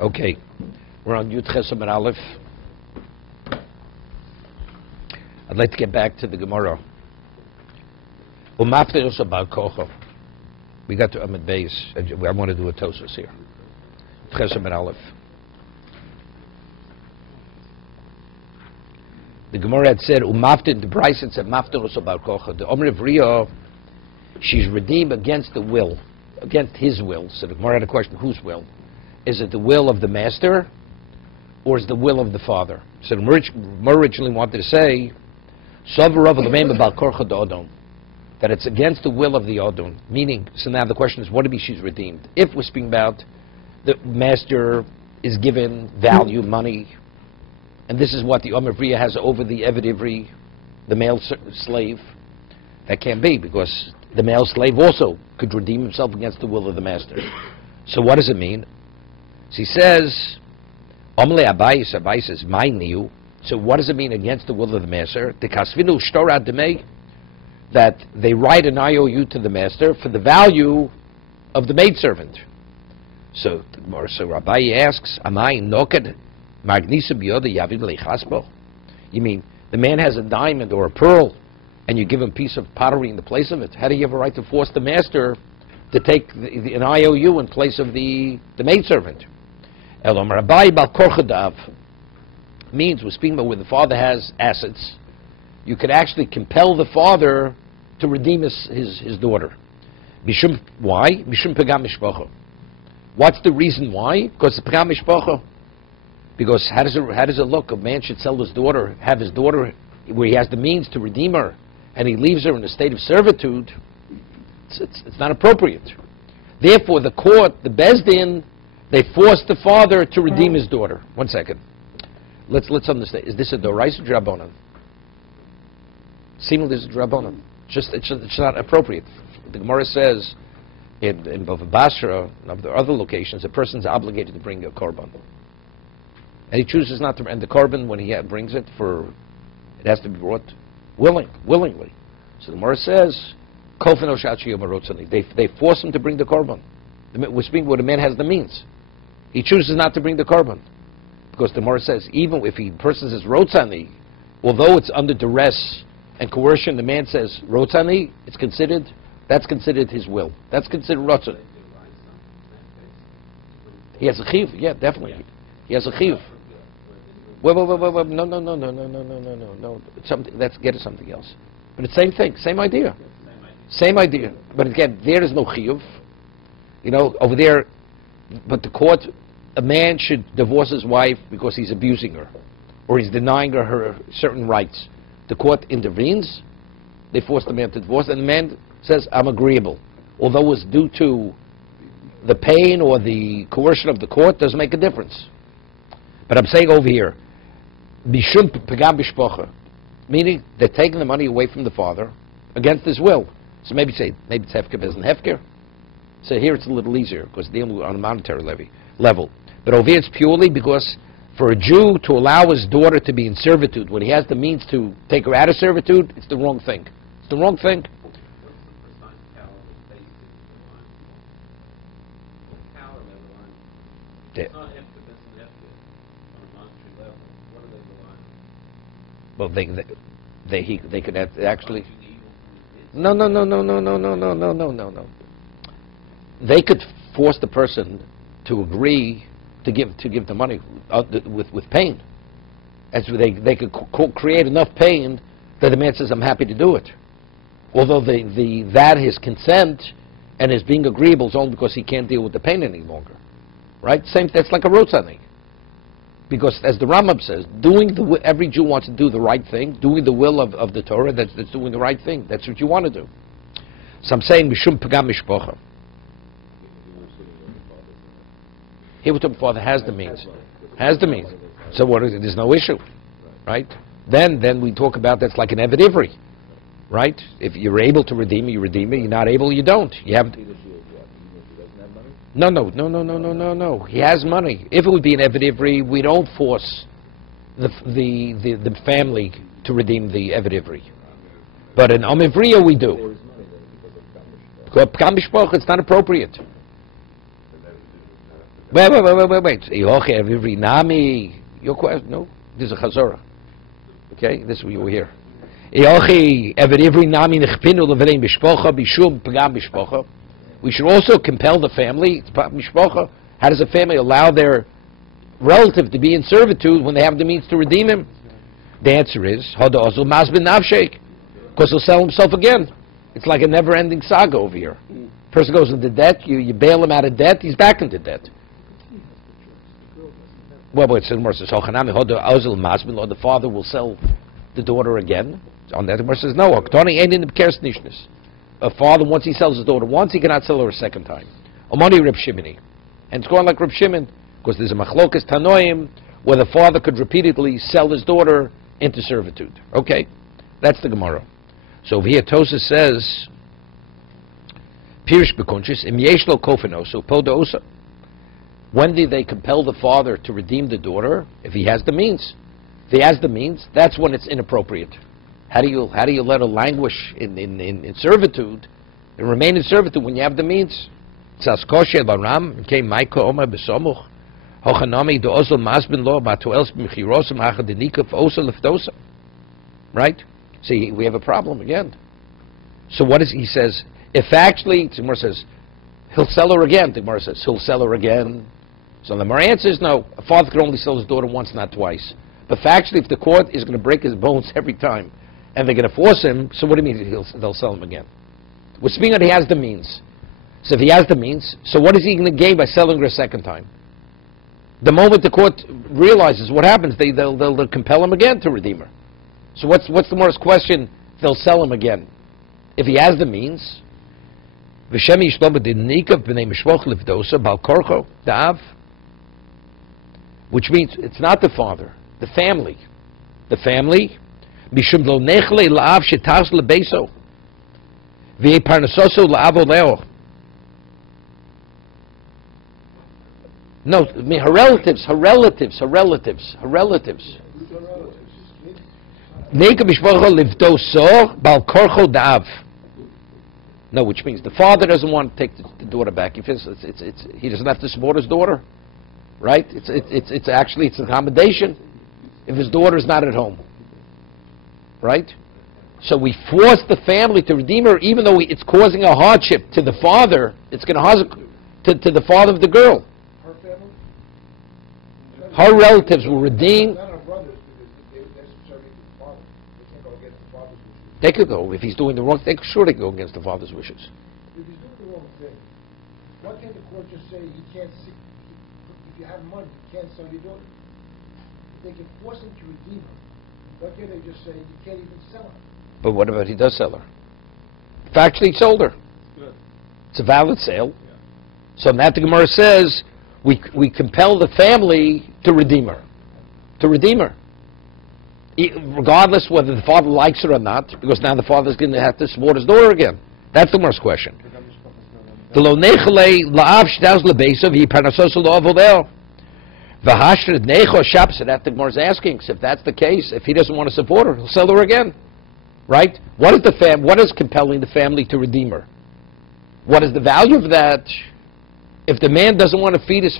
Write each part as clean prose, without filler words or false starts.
Okay, we're on Yud Ches Amud Aleph. I'd like to get back to the Gemara. We got to Amud Beis. I want to do a Tosos here. Ches Amud Aleph. The Gemara had said, the Bryce had said, the Omer of Rio, she's redeemed against the will, against his will. So the Gemara had a question, whose will? Is it the will of the master, or is it the will of the father? So the Gemara originally wanted to say, that it's against the will of the Odun. Meaning, so now the question is, what do you mean she's redeemed? If we're speaking about the master is given value, money, and this is what the Omer Vriya has over the Eved Ivri, the male slave, that can't be, because the male slave also could redeem himself against the will of the master. So what does it mean? So he says, Omle Abayis, Abayis says, my niu. So what does it mean against the will of the master? The Kasvinu Shtorad Demei, that they write an IOU to the master for the value of the maidservant. So Rabbi asks, Amai Noked Magnisa Biyoda Yavid Lechasbo? You mean the man has a diamond or a pearl and you give him a piece of pottery in the place of it? How do you have a right to force the master to take an IOU in place of the maidservant? Elom Rabbi Bal Korchadav means we're speaking about where the father has assets. You could actually compel the father to redeem his daughter. Mishum, why? Mishum Pagam Mishpacha. What's the reason why? Because the Pagam Mishpacha. Because how does it look? A man should sell his daughter, have his daughter where he has the means to redeem her, and he leaves her in a state of servitude. It's not appropriate. Therefore, the court, the Beis Din, they forced the father to redeem his daughter. 1 second. Let's understand. Is this a Doraisa or Drabonan? Seemingly this is Drabonan. It's not appropriate. The Gemara says in both Basra and of the other locations, a person's obligated to bring a korban. And he chooses not to, and the korban, when he brings it, it has to be brought willingly. So the Gemara says, they force him to bring the korban. We're speaking where the man has the means. He chooses not to bring the korban. Because the Gemara says, even if a person says rotzani, although it's under duress and coercion, the man says rotzani, that's considered his will. That's considered rotzani. He has a chiv, yeah, definitely. He has a chiv. Wait, no. Let's get to something else. But it's the same thing, same idea. Same idea. But again, there is no chiv. Over there, but the court, a man should divorce his wife because he's abusing her, or he's denying her certain rights. The court intervenes, they force the man to divorce, and the man says, I'm agreeable. Although it's due to the pain or the coercion of the court, doesn't make a difference. But I'm saying over here, Bishum Pagam Bishpocha, meaning they're taking the money away from the father against his will. So maybe it's Hefker Bezin Hefker. So here it's a little easier because they're dealing on a monetary level. But over here it's purely because for a Jew to allow his daughter to be in servitude when he has the means to take her out of servitude, it's the wrong thing. It's the wrong thing. Well, they could have actually. No. They could force the person to agree to give the money with pain. As they could create enough pain that the man says, "I'm happy to do it," although that his consent and his being agreeable is only because he can't deal with the pain any longer. Right? That's like a rotzani. Because as the Rambam says, every Jew wants to do the right thing, doing the will of the Torah, that's doing the right thing. That's what you want to do. So I'm saying, Mishum Pagam Mishpocha. Here the father has the means. So there's no issue. Right? Then we talk about that's like an Eved Ivri. Right? If you're able to redeem it, you redeem it. You're not able, you don't. You haven't. No. He has money. If it would be an Eved Ivri, we don't force the family to redeem the Eved Ivri. But in Omer Vriya we do. Because Pagam Bishpocha, it's not appropriate. Wait. Every nami. Your question? No. This is a chazorah. Okay, this is what you were here. We should also compel the family. How does a family allow their relative to be in servitude when they have the means to redeem him? The answer is because he'll sell himself again. It's like a never-ending saga over here. Person goes into debt, you bail him out of debt, he's back into debt. Well, it says, the father will sell the daughter again. On that, the Gemara says, no. A father, once he sells his daughter once, he cannot sell her a second time. Omani Reb Shimoni. And it's going like Reb Shimon, because there's a machlokas tanoim, where the father could repeatedly sell his daughter into servitude. Okay, that's the Gemara. So over here, Tosa says, Pirish bekunchis, im yeshlo kofenosu, po deosa. When do they compel the father to redeem the daughter? If he has the means. If he has the means, that's when it's inappropriate. How do you let her languish in servitude and remain in servitude when you have the means? Right? See, we have a problem again. So what is he says? If actually, the Gemara says, he'll sell her again. The Gemara says, he'll sell her again. So the Gemara answers, no, a father can only sell his daughter once, not twice. But factually, if the court is going to break his bones every time, and they're going to force him, so what do you mean they'll sell him again? We're speaking that he has the means. So if he has the means, so what is he going to gain by selling her a second time? The moment the court realizes what happens, they'll compel him again to redeem her. So what's the Gemara's question? They'll sell him again. If he has the means, which means it's not the father, the family. The family, no, I mean her relatives. No, which means the father doesn't want to take the daughter back. He feels he doesn't have to support his daughter, right? It's actually an accommodation if his daughter is not at home, right? So we force the family to redeem her, even though it's causing a hardship to the father. It's going to to the father of the girl. Her family, her relatives will redeem. not her brothers, because they're serving the father. They can't go against the father's wishes. They could go if he's doing the wrong. They could go against the father's wishes. If he's doing the wrong thing, why can't the court just say you can't see? If you have money, you can't sell your daughter. If they can force him to redeem her, why can't they just say you can't even sell her? But what about he does sell her? Factually, he sold her. Good. It's a valid sale. Yeah. So now the Gemara says we compel the family to redeem her. To redeem her. Regardless whether the father likes her or not, because now the father's going to have to support his daughter again. That's the Gemara's question. The lo nechle la'av shtaz lebesav he parnasos lo'avodel. V'hashred necho shap. So that the Gemara's asking. So if that's the case, if he doesn't want to support her, he'll sell her again. Right? What is compelling the family to redeem her? What is the value of that? If the man doesn't want to feed his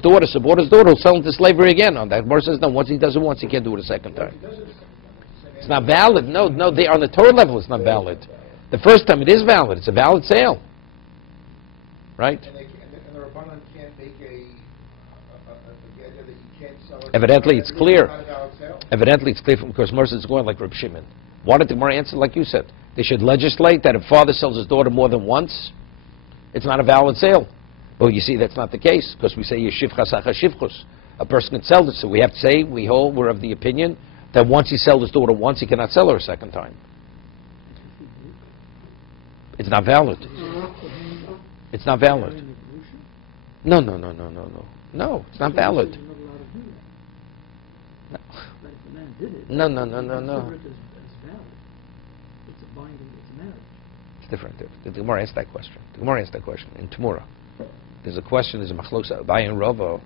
daughter, support his daughter, he'll sell him to slavery again. On that, Gemara says no. Once he does it once, he can't do it a second time. It's not valid. No. They on the Torah level, it's not valid. The first time it is valid. It's a valid sale. Right? And the Rabbanan can't make the idea that you can't sell it. Evidently, it's clear. Not a valid sale. Evidently, it's clear because Mercer is going like Reb Shimon. Why did the Gemara answer like you said? They should legislate that if father sells his daughter more than once, it's not a valid sale. Well, you see, that's not the case because we say yeshivchas achashivchus. A person can sell it, so we have to say we're of the opinion that once he sells his daughter once, he cannot sell her a second time. It's not valid. It's not valid. No, it's not valid. No. It's different. The Gemara asked that question. In Tamura. There's a question, there's a machlosa, Abai and Rava.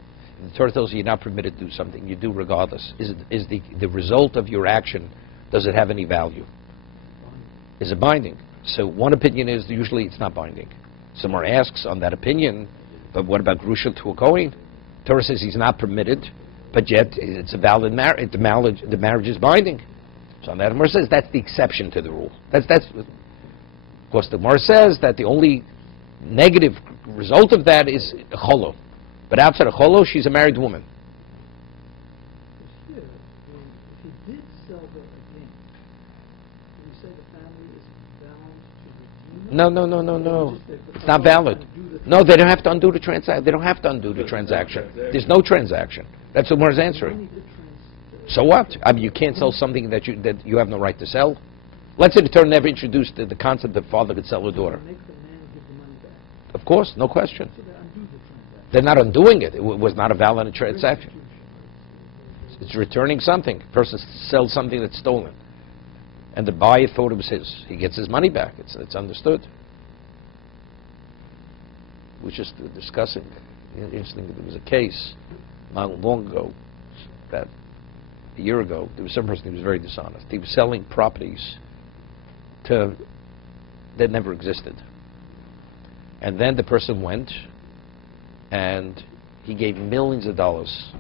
The Torah tells you you're not permitted to do something. You do regardless. Is the result of your action, does it have any value? Is it binding? So one opinion is usually it's not binding. Someone asks on that opinion, but what about Grusha to a Kohen? Torah says he's not permitted, but yet it's a valid marriage. The marriage is binding. So on that, the Gemara says that's the exception to the rule. That's of course the Gemara says that the only negative result of that is a cholo. But outside of cholo, she's a married woman. Here, if he did sell her again, you say the family is bound to redeem? No. It's not valid. No, they don't have to undo the transaction. They don't have to undo the transaction. There's no transaction. That's what Gemara's answering. So what? I mean, you can't sell something that you have no right to sell. Let's say the Torah never introduced the concept that father could sell a daughter. Make the man give the money back. Of course, no question. So they undo the transaction. They're not undoing it. It was not a valid transaction. It's returning something. The person sells something that's stolen. And the buyer thought it was his. He gets his money back. It's understood. We were just discussing, interesting, there was a case not long ago, about a year ago, there was some person who was very dishonest. He was selling properties that never existed. And then the person went and he gave millions of dollars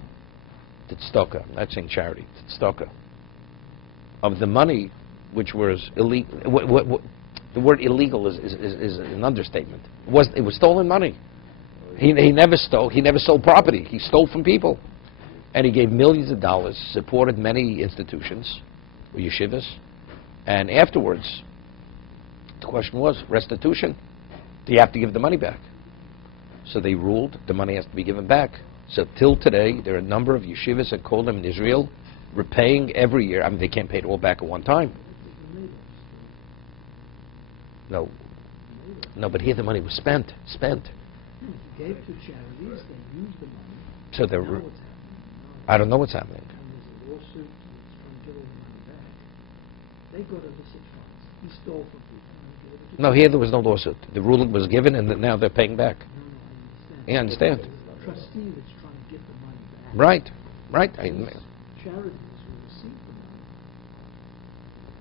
to tzedakah, I'm not saying charity, to tzedakah, of the money which was illegal. The word illegal is an understatement. It was stolen money. He never stole. He never sold property. He stole from people, and he gave millions of dollars, supported many institutions, or yeshivas, and afterwards, the question was restitution. Do you have to give the money back? So they ruled the money has to be given back. So till today, there are a number of yeshivas and kolim in Israel repaying every year. I mean, they can't pay it all back at one time. No, but here the money was spent. He gave to charities, they used the money. So Now what's happening? I don't know what's happening. And there's a lawsuit that's trying to get all the money back. They go to the six funds. He stole from people. And gave it to No, here there was no lawsuit. The ruling was given, and now they're paying back. No, I understand. Yeah, I understand. There's a trustee that's trying to get the money back. Right. Charities will receive the money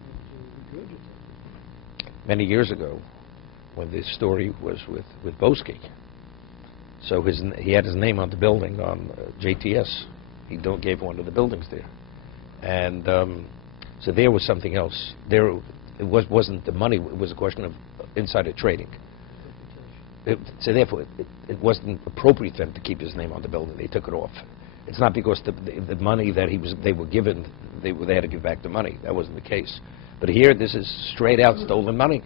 and to regurgitate it. Many years ago, when this story was with Boski, so he had his name on the building on JTS. He gave one of the buildings there, and so there was something else. There, it wasn't the money. It was a question of insider trading. So therefore, it wasn't appropriate for them to keep his name on the building. They took it off. It's not because the money that they were given, they had to give back the money. That wasn't the case. But here, this is straight out stolen money,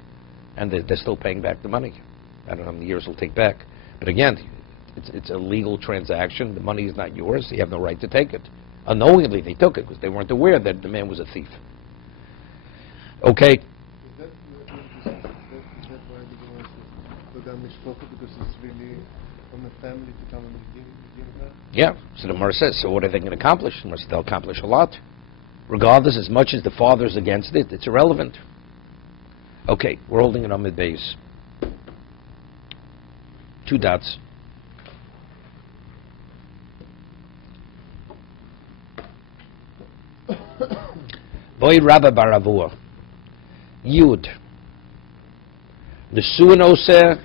and they're still paying back the money. I don't know how many years it'll take back. But again, it's a legal transaction. The money is not yours. You have no right to take it. Unknowingly, they took it because they weren't aware that the man was a thief. Okay. Is that why the Gemara says Dodam Mishpocha, because it's really on the family to come and redeem that? Yeah. So the Gemara says, so what are they going to accomplish? They'll accomplish a lot. Regardless, as much as the father's against it, it's irrelevant. Okay, we're holding it on mid-base. 2 dots. Boy Rabba Baravua. Yud. Nesuin Oseh,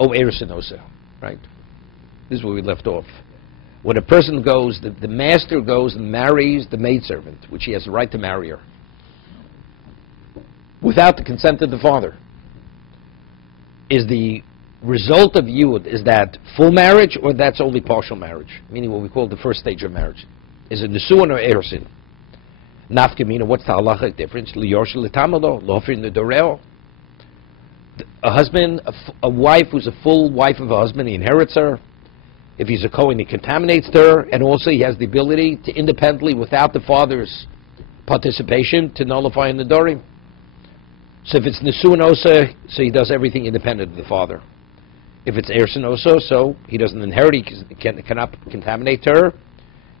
O Erison Oseh. Right? This is where we left off. When a person goes, the master goes and marries the maidservant, which he has the right to marry her, without the consent of the father. Is the result of Yud, is that full marriage or that's only partial marriage? Meaning what we call the first stage of marriage. Is it Nesuin or Erosin? Nafkamina, what's the halachic difference? Liyorsh l'tamado, lofin l'doreo. A husband, a wife who's a full wife of a husband, he inherits her. If he's a Kohen, he contaminates her, and also he has the ability to independently, without the father's participation, to nullify in the Dorim. So if it's Nesuin Osa, so he does everything independent of the father. If it's Ersin Osa, so he doesn't inherit, he cannot contaminate her,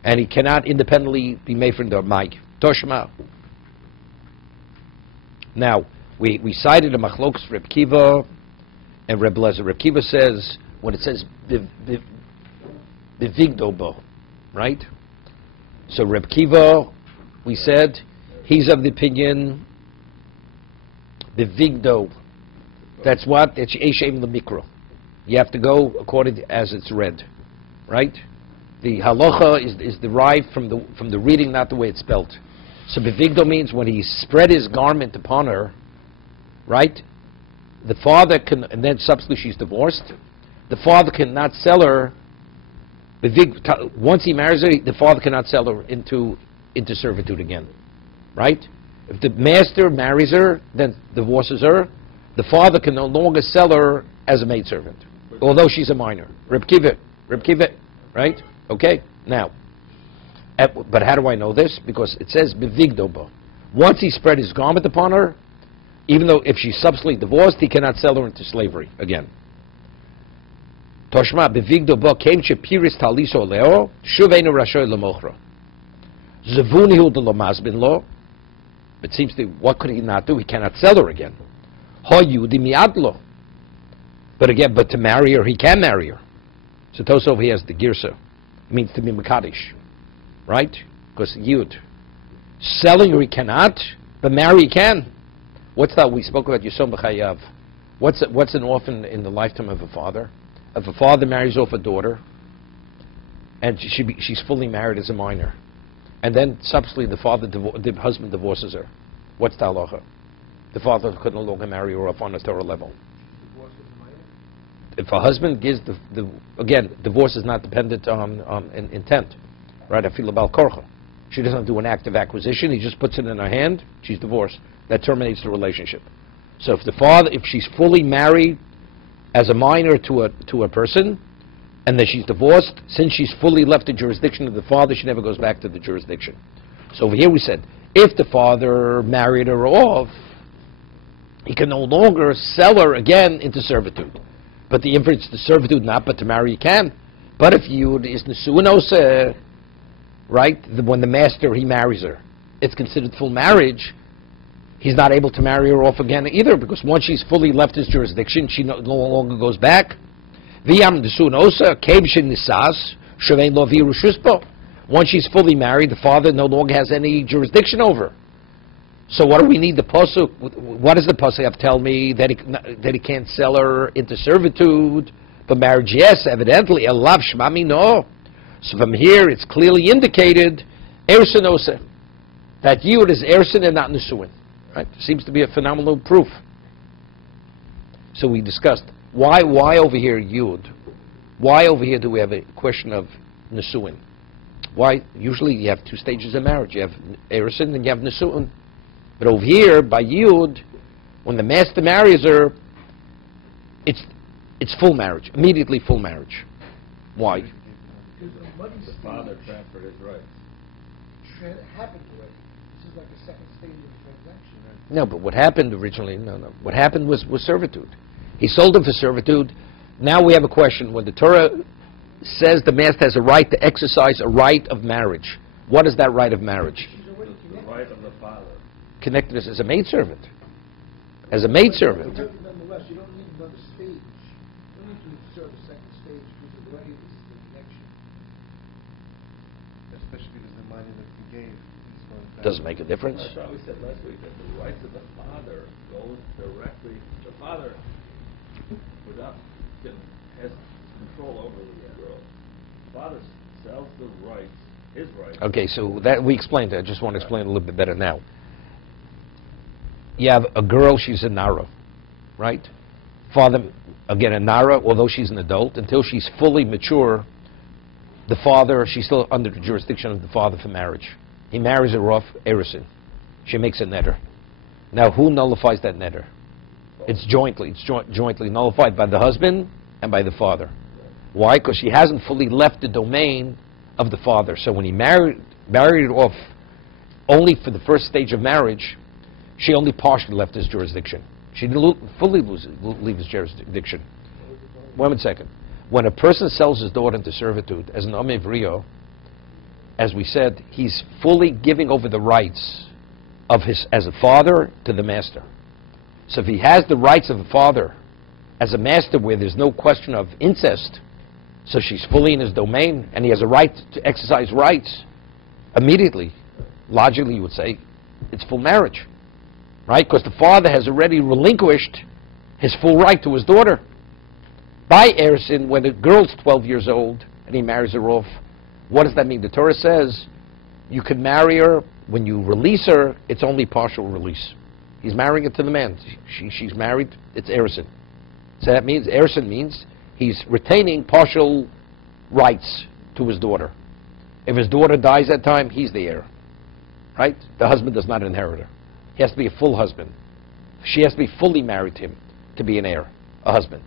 and he cannot independently be made from the Mike. Toshma. Now, we cited a Machlokas Reb Kiva and Reb Lezer. Reb Kiva says, when it says Bivigdobo, right? So Reb Kiva, we said, he's of the opinion Bivigdo. That's what? It's Eshem the Mikro. You have to go according to as it's read. right? The halacha is derived from the reading, not the way it's spelled. So bevigdo means when he spread his garment upon her, right? The father can, and then subsequently she's divorced. The father cannot sell her. Once he marries her, the father cannot sell her into servitude again, right? If the master marries her, then divorces her, the father can no longer sell her as a maidservant, although she's a minor. Reb Kiva, right? Okay, now, but how do I know this? Because it says bevigdoba. Once he spread his garment upon her, even though if she's subsequently divorced, he cannot sell her into slavery again. Toshma bevigdoba came shepiris taliso leo shuvenu rashoy lemochra. Zevunihu de lomazbin lo. It seems to, what could he not do? He cannot sell her again. Hoyudi miadlo. But again, but to marry her, he can marry her. So Tosov, he has the girsa. It means to be Makadish. Right? Because Yud. Selling her he cannot, but marry he can. What's that? We spoke about Yisom B'chayav. What's an orphan in the lifetime of a father? If a father marries off a daughter, and she's fully married as a minor, and then subsequently the husband divorces her, what's the halacha? The father could no longer marry her off on a Torah level. If a husband gives again, divorce is not dependent on intent, right? I feel about korcha. She doesn't do an act of acquisition. He just puts it in her hand. She's divorced. That terminates the relationship. So if she's fully married as a minor to a person, and then she's divorced, since she's fully left the jurisdiction of the father, she never goes back to the jurisdiction. So over here we said, if the father married her off, he can no longer sell her again into servitude. But the inference to servitude not, but to marry he can. But if you is nesuinose, right, when the master, he marries her, it's considered full marriage. He's not able to marry her off again either, because once she's fully left his jurisdiction, she no longer goes back. Once she's fully married, the father no longer has any jurisdiction over her. So what do we need the pasuk? What does the pasuk have to tell me that he can't sell her into servitude, but marriage yes, evidently. Elav shmami no. So from here it's clearly indicated ersin osa, that yud is ersin and not nesuin. Right? Seems to be a phenomenal proof. So we discussed why over here yud. Why over here do we have a question of nesuin? Why? Usually you have two stages of marriage. You have ersin and you have nesuin. But over here, by Yud, when the master marries her, it's full marriage, immediately full marriage. Why? Because the father transferred his rights. Happened already. This is like a second stage of the transaction. Right? No, but what happened originally, no. What happened was servitude. He sold him for servitude. Now we have a question. When the Torah says the master has a right to exercise a right of marriage, what is that right of marriage? The right of the father. Connected as a maidservant. As a maidservant. Nonetheless, you don't need another stage. You don't need to serve a second stage because already this is the connection. Especially because the money that he gave is going back. Doesn't make a difference. That's why we said last week that the rights of the father goes directly. The father has control over the girl. The father sells the rights, his rights. Okay, so that we explained that. I just want to explain it a little bit better now. You have a girl, she's a nara, right? Father, again, a nara, although she's an adult, until she's fully mature, the father, she's still under the jurisdiction of the father for marriage. He marries her off, erison. She makes a netter. Now, who nullifies that netter? It's jointly nullified by the husband and by the father. Why? Because she hasn't fully left the domain of the father. So when he married her off only for the first stage of marriage, she only partially left his jurisdiction. She didn't fully leave his jurisdiction. One second. When a person sells his daughter into servitude as an omevrio, as we said, he's fully giving over the rights of his as a father to the master. So if he has the rights of a father as a master where there's no question of incest, so she's fully in his domain and he has a right to exercise rights, immediately, logically you would say, it's full marriage. Right? Because the father has already relinquished his full right to his daughter. By ersin, when the girl's 12 years old, and he marries her off. What does that mean? The Torah says you could marry her. When you release her, it's only partial release. He's marrying it to the man. She's married. It's Erison. So that means Erison means he's retaining partial rights to his daughter. If his daughter dies at time, he's the heir. Right? The husband does not inherit her. He has to be a full husband. She has to be fully married to him to be an heir, a husband.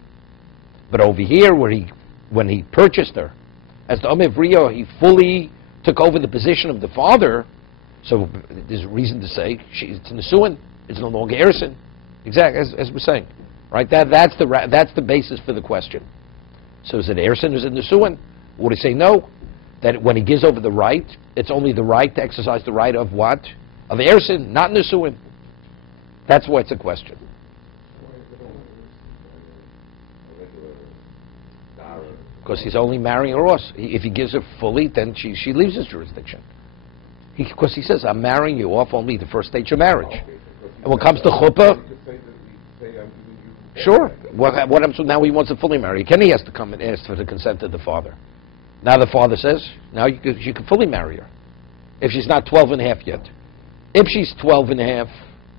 But over here, when he purchased her, as the Omev Rio, he fully took over the position of the father. So there's reason to say it's Nesuin. It's no longer Erison. Exactly, as we're saying. Right? That's the basis for the question. So is it Erison or is it Nesuin? Would he say no? That when he gives over the right, it's only the right to exercise the right of what? Of Erison, not Nesuin. That's why it's a question. Because he's only marrying her off. If he gives her fully, then she leaves his jurisdiction. Because he says, I'm marrying you off only the first stage of marriage. And when it comes to chuppah, sure. What happens now he wants to fully marry? He has to come and ask for the consent of the father. Now the father says, now you can fully marry her. If she's not 12 and a half yet. If she's 12 and a half,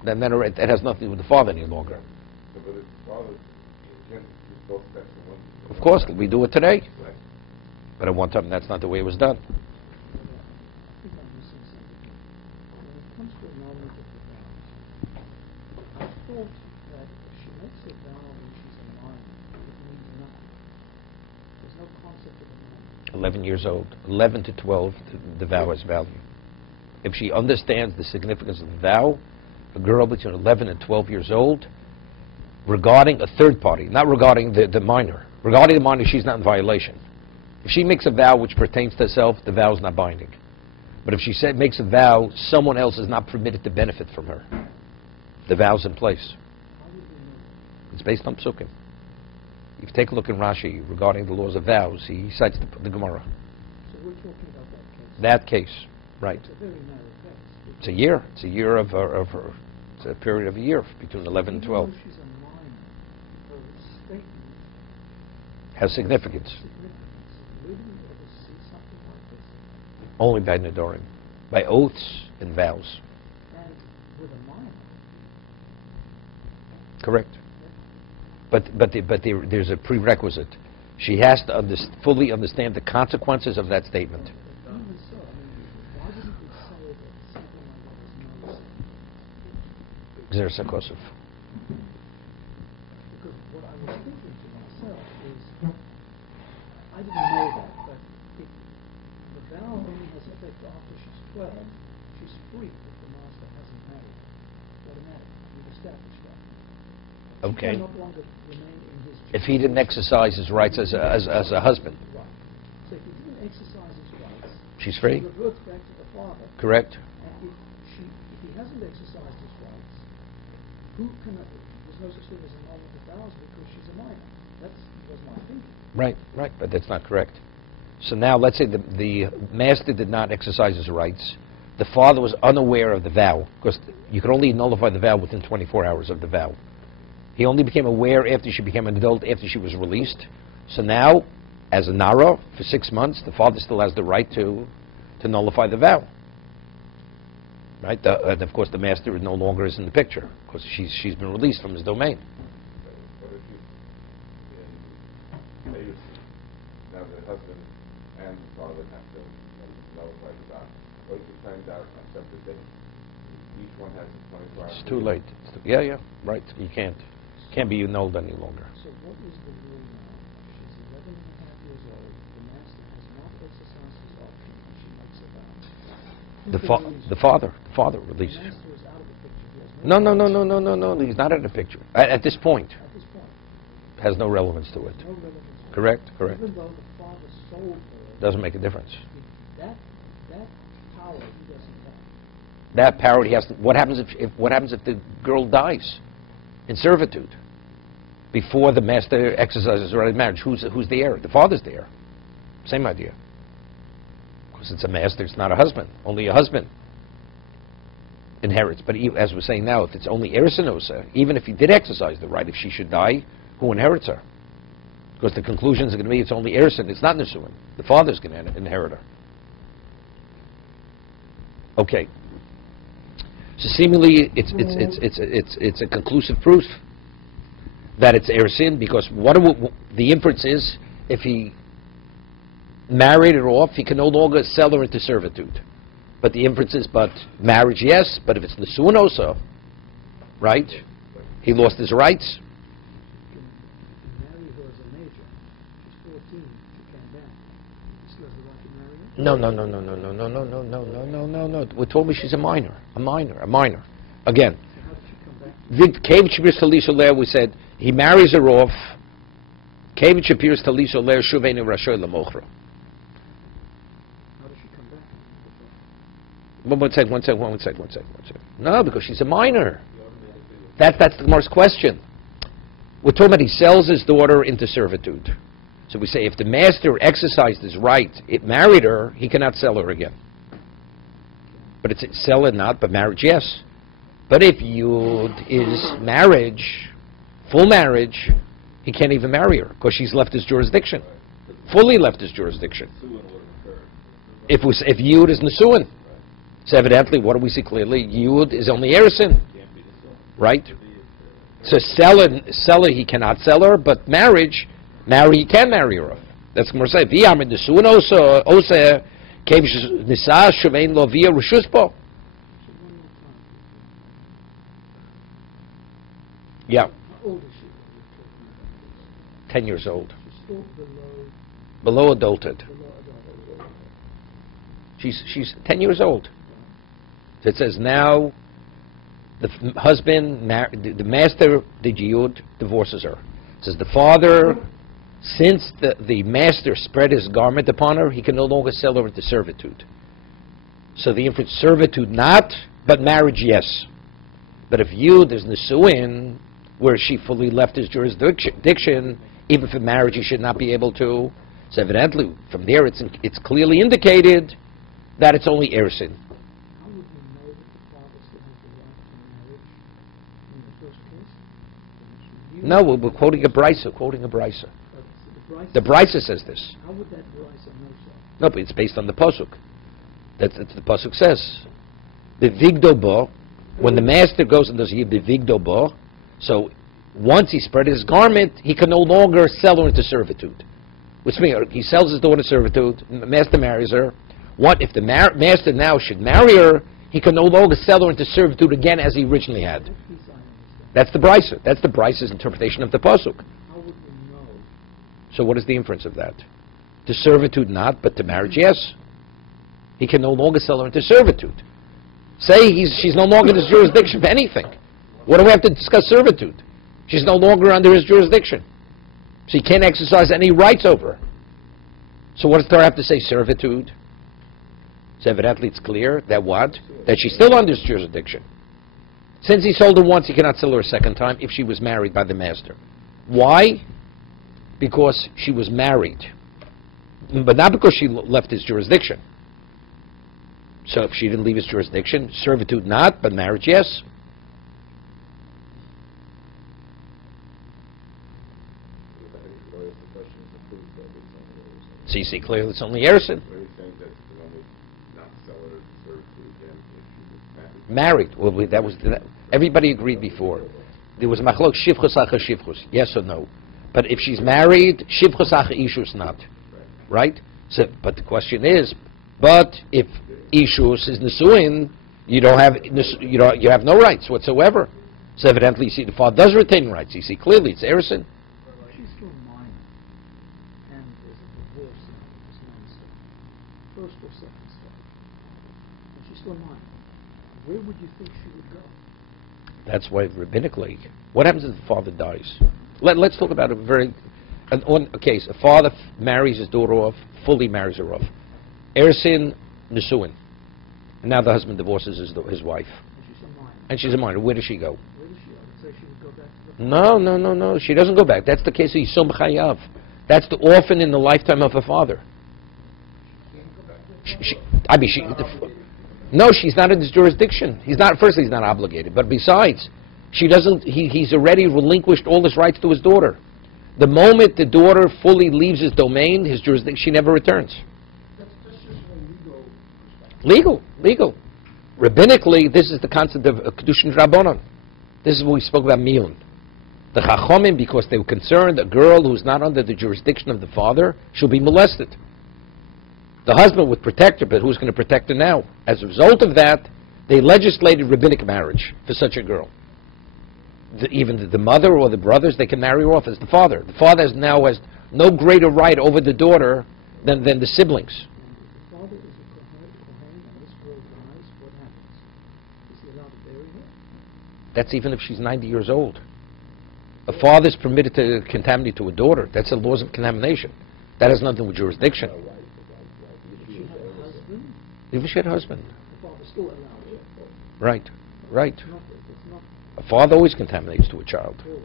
then it has nothing to do with the father any longer. Of course, we do it today. But at one time, that's not the way it was done. I think I'm missing something. When it comes to annulment of the vows, I thought that if she makes a vow when she's a minor, it means nothing. There's no concept of annulment. 11 years old. 11 to 12, the vow has value. If she understands the significance of the vow, a girl between 11 and 12 years old, regarding a third party, not regarding the minor. Regarding the minor, she's not in violation. If she makes a vow which pertains to herself, the vow is not binding. But if she makes a vow, someone else is not permitted to benefit from her. The vow's in place. It's based on psukim. If you take a look in Rashi regarding the laws of vows, he cites the Gemara. So we're talking about that case. That case, right. It's a very narrow case. It's a year. It's a year of her. It's a period of a year between 11 and 12. Even though she's a minor, her statement Has significance. Where do we ever see something like this? Only by Nedorim. By oaths and vows. And with a minor. Correct. But there's a prerequisite. She has to fully understand the consequences of that statement. Even so, I mean, why didn't we say that something like that was no sin? Xerxakosov. Because what I was thinking to myself is, I didn't know that, but if the vow only has effect after she's 12, she's free if the master hasn't married. Automatic. We've established that. Okay. She can no longer remain in his If he didn't exercise his rights as a husband, Right. So if he didn't exercise his rights, she's free. he reverts back to the father. Correct. And if he hasn't exercised his rights, there's no such thing as annulment of vows because she's a minor. That was my thinking. Right. But that's not correct. So now let's say the master did not exercise his rights. The father was unaware of the vow, because you can only nullify the vow within 24 hours of the vow. He only became aware after she became an adult, after she was released. So now, as a Nara, for 6 months, the father still has the right to nullify the vow. Right? And of course, the master no longer is in the picture, because she's been released from his domain. What if she's in Legacy? Now the husband and the father have to nullify the vow. What if it turns out on separate days? Each one has a 24 hours. It's too late. Yeah, right. You can't be annulled any longer. So what is the rule now? She's 11 and a half years old. The master has not exercised his option and she makes a vow. The father releases. The master is out of the picture. He has No. He's not in the picture. At this point. At this point, Has no relevance to it. no relevance. to it. Correct. Even though the father sold her, Doesn't make a difference. that power he doesn't have. That power he has to, what happens if the girl dies in servitude before the master exercises the right of marriage? Who's the heir? The father's the heir. Same idea. Because it's a master, it's not a husband. Only a husband inherits. But as we're saying now, if it's only Erisinosa, even if he did exercise the right, if she should die, who inherits her? Because the conclusion is going to be it's only Ersin, it's not Nisuin. The father's going to inherit her. Okay. So seemingly it's a conclusive proof that it's Ersin, because the inference is if he married her off, he can no longer sell her into servitude. But the inference is, but marriage, yes, but if it's Nisuin also, right? He lost his rights. Marry her as a major. She's 14. She came back. He still has the right to marry her? No. We're told me she's a minor. Again, So how did she come back? we said he marries her off. Kevich appears to Lisa Ler Shuvenu Rashoy Lamochra. How did she come back? One second. No, because she's a minor. That's the Gemara's question. We're talking about he sells his daughter into servitude. So we say if the master exercised his right, it married her, he cannot sell her again. But it's sell her not, but marriage, yes. But if Yud is marriage, full marriage, he can't even marry her because she's left his jurisdiction, fully left his jurisdiction. If Yud is Nesuin, so evidently, what do we see clearly? Yud is only Ersin, right? So seller he cannot sell her, but marry he can marry her. That's what we're saying. V'yam Nesuin also kevish nisa shemein lo via reshuspo. Yeah. How old is she? 10 years old. She's still Below adulthood. below adult. She's 10 years old. So it says now the husband, the master, the Jiyud, divorces her. It says the father, since the master spread his garment upon her, he can no longer sell her into servitude. So the inference, servitude not, but marriage yes. But if Yud is Nesuin, where she fully left his jurisdiction, even for marriage he should not be able to. So evidently, from there it's clearly indicated that it's only Ersin. How would we know that the father still has the right to marriage in the first case? No, we're quoting a Brisa. The Brisa says this. How would that Brisa know so? No, but it's based on the Pasuk. That's the Pasuk says. Bevigdo bo, when the master goes and does bevigdo bo, so once he spread his garment, he can no longer sell her into servitude. Which means he sells his daughter into servitude, the master marries her. What if the master now should marry her, he can no longer sell her into servitude again as he originally had. That piece I understand. That's the Brisa. That's the Brisa's interpretation of the Pasuk. How would we know? So what is the inference of that? To servitude not, but to marriage yes. He can no longer sell her into servitude. Say she's no longer in his jurisdiction for anything. What do we have to discuss servitude? She's no longer under his jurisdiction. So he can't exercise any rights over her. So what does Torah have to say? Servitude. So evidently it's clear that what? That she's still under his jurisdiction. Since he sold her once, he cannot sell her a second time if she was married by the master. Why? Because she was married. But not because she left his jurisdiction. So if she didn't leave his jurisdiction, servitude not, but marriage yes. So you see clearly it's only Ersin. What are you saying that the one would not sell her to servitude again if she was Married. married? Well, that was everybody agreed before. There was machlok shivchus acha shivchus, yes or no. But if she's married, shivchus acha ishus not, right? So, but the question is, but if ishus is nesuin, you have no rights whatsoever. So evidently, you see, the father does retain rights. You see clearly, it's Ersin. She's still minor. And there's a divorce in this non-step. First or second step. And she's still minor. Where would you think she would go? That's why rabbinically, what happens if the father dies? Let's talk about on a case. A father marries his daughter off, fully marries her off. Ersin nesuin. And now the husband divorces his wife. And she's still minor. And she's a minor. Where does she go? Where does she go? I would say she would go back to the No. She doesn't go back. That's the case of Yisum Chayav. That's the orphan in the lifetime of her father. No, she's not in his jurisdiction. Firstly, he's not obligated. But besides, she doesn't. He's already relinquished all his rights to his daughter. The moment the daughter fully leaves his domain, his jurisdiction, she never returns. That's just from a legal perspective. Legal. Rabbinically, this is the concept of kiddushin rabbanon. This is what we spoke about miyun. The chachomim, because they were concerned, a girl who's not under the jurisdiction of the father, she'll be molested. The husband would protect her, but who's going to protect her now? As a result of that, they legislated rabbinic marriage for such a girl. Even the mother or the brothers, they can marry her off as the father. The father now has no greater right over the daughter than the siblings. The father is a kohen, and this girl dies, what happens? Is he allowed to bury her? That's even if she's 90 years old. A father's permitted to contaminate to a daughter. That's the laws of contamination. That has nothing with jurisdiction. If she had a husband, Even if she had a husband. the father still allowed it. Right. It's not A father always contaminates to a child. forward.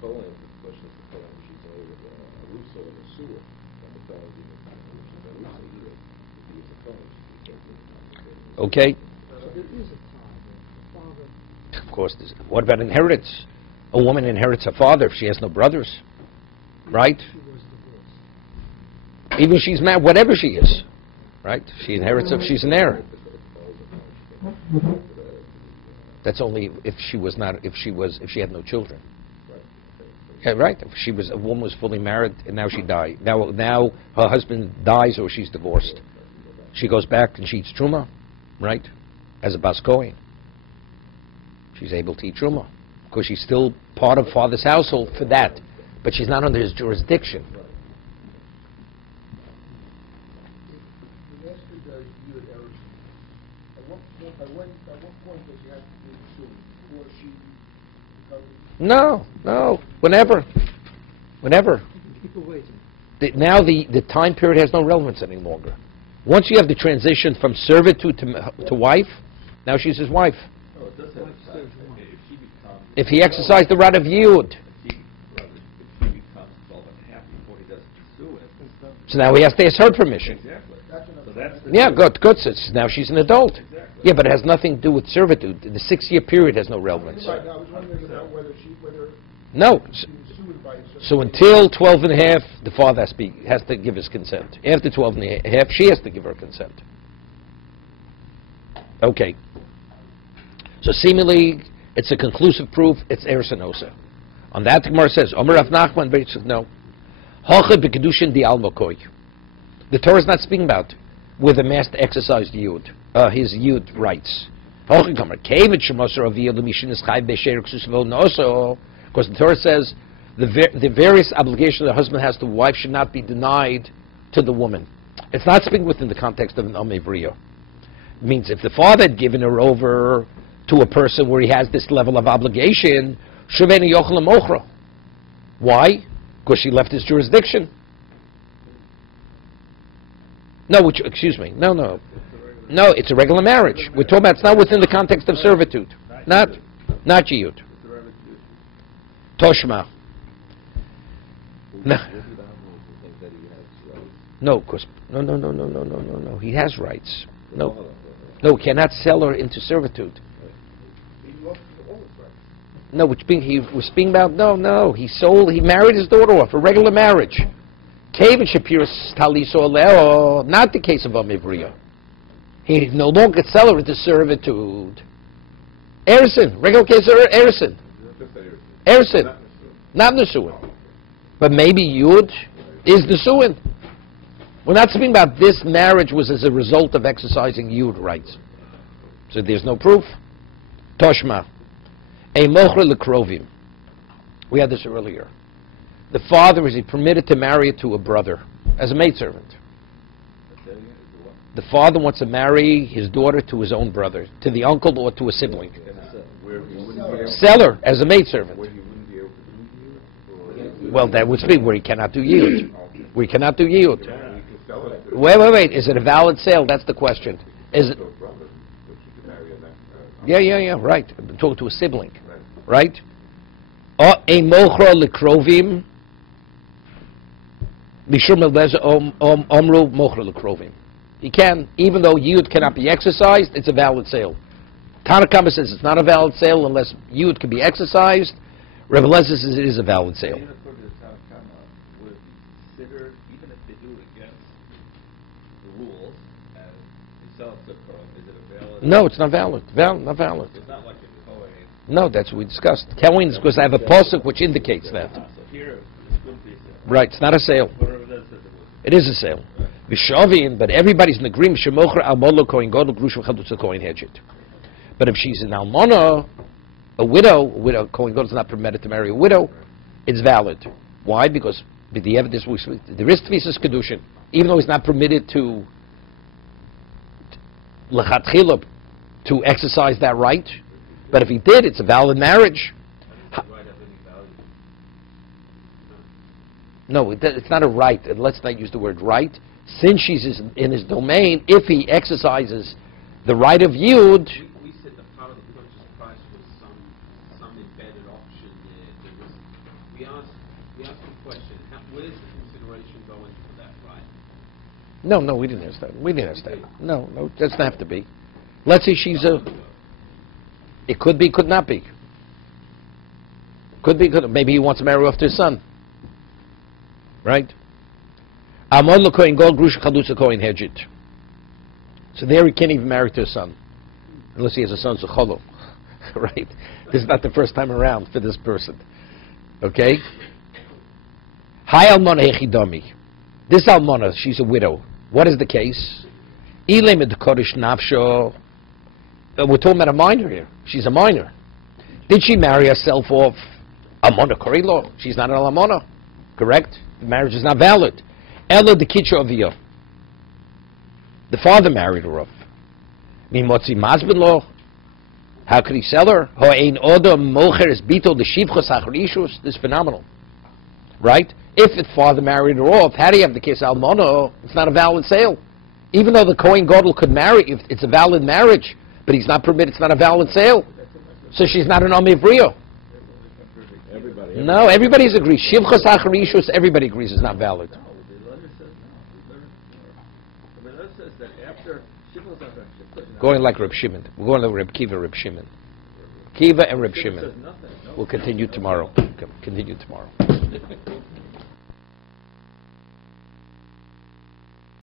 Cohen, the question is the Cohen, she's a Russo in the sewer, and the fellow didn't know she's a Russo either. If he was a Cohen, she can't do it. Okay? So there is a tie there. The father, Of course. What about inheritance? A woman inherits her father if she has no brothers. Right? she was divorced. Even if she's married, whatever she is. Right? She inherits if she's an heir. That's only if she had no children. Yeah, right. If a woman was fully married and now she died. Now her husband dies or she's divorced. She goes back and she eats truma, right? As a bas kohen. She's able to eat truma because she's still part of father's household for that, but she's not under his jurisdiction. The master does yield errors. At what point does he have to do the suit? Or she becomes... No. Whenever. Keep her waiting. Now the time period has no relevance any longer. Once you have the transition from servitude to wife, now she's his wife. No, it does have a stage one. If she becomes... If he exercised the right of yud, If she becomes 12 and a half before he does pursue it. so now he has to ask her permission. Exactly. That's enough. So that's the... Yeah, good. So now she's an adult. Exactly. Yeah, but it has nothing to do with servitude. The 6-year period has no relevance. Right, now I was wondering about whether No. she was sued by a certain... So until 12 and a half, the father has to give his consent. After 12 and a half, she has to give her consent. Okay. So seemingly, it's a conclusive proof, it's Eres and Osa. On that, the Gemara says, Omer Rav Nachman, no. Hoche b'kedushin di al mokoi. The Torah is not speaking about where the master exercised yud, his yud rights. Hoche gomer, kevet shemosar aviyah l'mishin is chai b'sher k'susavo noso. Because the Torah says the various obligations the husband has to the wife should not be denied to the woman. It's not speaking within the context of an amevriya. It means if the father had given her over to a person where he has this level of obligation, shuveni yochel mochra. Why? Because she left his jurisdiction. No, excuse me. No, it's a regular marriage. We're talking about it's not within the context of servitude. Not yiyut. Toshma. No, because no. He has rights. No, he cannot sell her into servitude. No, he was speaking about. No. He married his daughter off a regular marriage. Kevin Shapiro's taliso leo, not the case of Amivriya. He no longer could sell her into servitude. Erison, regular case of Erison. Erison, not Nesuin. But maybe Yud is Nesuin. We're not speaking about this marriage was as a result of exercising Yud rights. So there's no proof. Toshma. A mochra lekrovim. We had this earlier. The father, is he permitted to marry it to a brother as a maidservant? The father wants to marry his daughter to his own brother, to the uncle or to a sibling. Sell her as a maidservant. Well, that would speak where he cannot do yield. Where he cannot do yield. Wait. Is it a valid sale? That's the question. Is it? Yeah. Right. I'm talking to a sibling. Right? A mochra lekrovim. Omru mochra lekrovim. He can, even though yud cannot be exercised, it's a valid sale. Tanakama says it's not a valid sale unless yud can be exercised. Rebbe Lezer says it is a valid sale. rules, and you sell it to a Kohen, is it a valid? No, it's not valid. Not valid. It's not like a Kohen. No, that's what we discussed. Kohen is because I have a pasuk which indicates that. So here, it's going to be a sale. Right, it's not a sale. Whatever that says It is a sale. Vishavin, but everybody's in agreement. Shemocher almolo kohen gadol grusha chadutza kohen hedged. But if she's an almona, a widow, kohen gadol is not permitted to marry a widow. It's valid. Why? Because the evidence there is tvisas kiddushin, even though he's not permitted to lechatchila to exercise that right. But if he did, it's a valid marriage. No, it's not a right. Let's not use the word right. Since she's in his domain, if he exercises the right of yud, We said the part of the purchase price was some embedded option there. We asked the question, where does the consideration go into that, right? no, we didn't ask that. We didn't ask that. No, it doesn't have to be. Let's say she's a. It could be, could not be. Could be, could. Maybe he wants to marry off to his son. Right? Amon lo kohen gadol grusha chadutza kohen hedged. So there he can't even marry to his son, unless he has a son zecholo. Right? This is not the first time around for this person. Okay? Hi almona hechidami. This almona, she's a widow. What is the case? Ilem ed kodesh nafsho. We're talking about a minor here. She's a minor. Did she marry herself off almona korilo? She's not an almona. Correct? The marriage is not valid. Ella de kitcha aviyah. The father married her off. Mimotzi mazbin lo. How could he sell her? Ho'ein odom mocher es bito de shivchos acharishus. This is phenomenal. Right? If the father married her off, how do you have the case almona? It's not a valid sale. Even though the kohen gadol could marry, if it's a valid marriage, but he's not permitted, it's not a valid sale. So she's not an omivrio. Everybody. No, everybody's agreed. Shivchas acharishus, everybody agrees is not valid. No, the letter says no. The letter says that after Shimon Going like Reb Shimon. We're going like Reb Kiva, Reb Shimon. Kiva and Reb says Shimon. nothing. No. We'll continue tomorrow. Continue tomorrow.